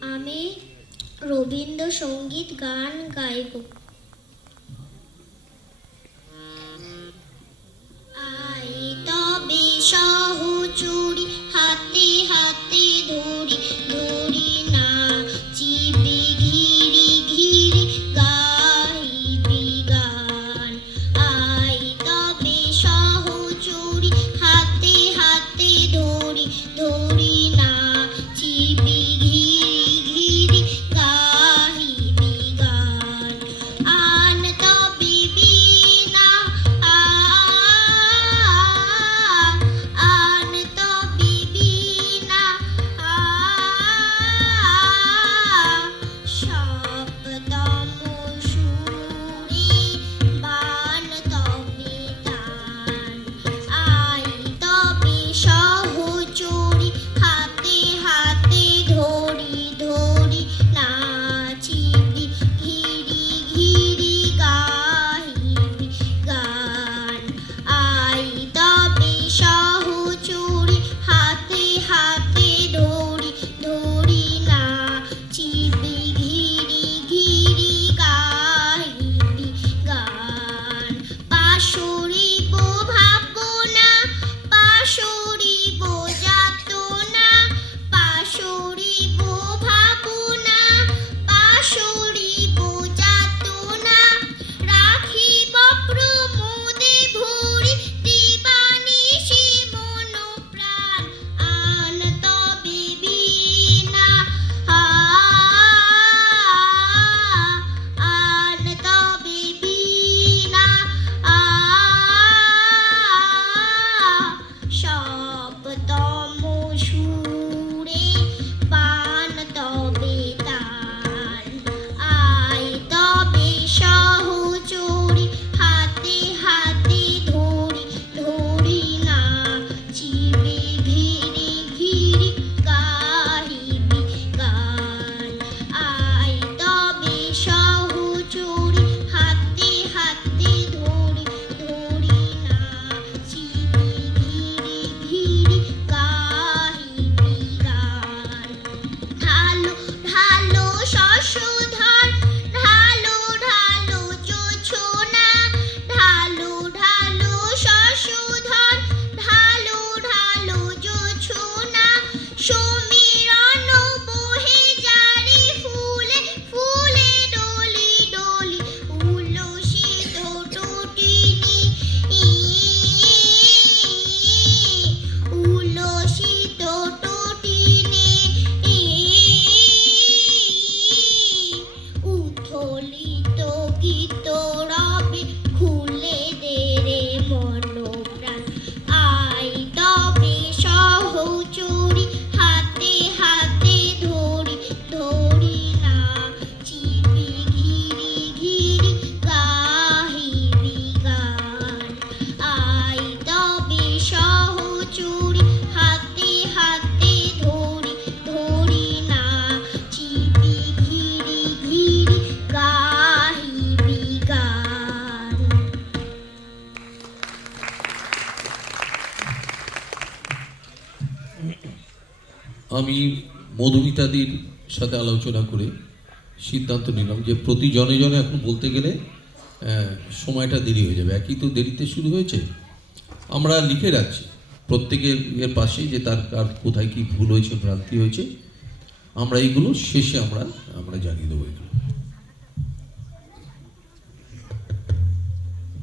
আমি রবীন্দ্রসঙ্গীত গান গাইব। আই তবে সহচু আমি মধুমিতাদির সাথে আলোচনা করে সিদ্ধান্ত নিলাম যে প্রতি জনে জনে এখন বলতে গেলে সময়টা দেরি হয়ে যাবে। একই তো দেরিতে শুরু হয়েছে। আমরা লিখে রাখছি। প্রত্যেকের এর পাশে যে তার কার কোথায় কি ভুল হয়েছে, ভ্রান্তি হয়েছে, আমরা এইগুলো শেষে আমরা আমরা জানিয়ে দেবো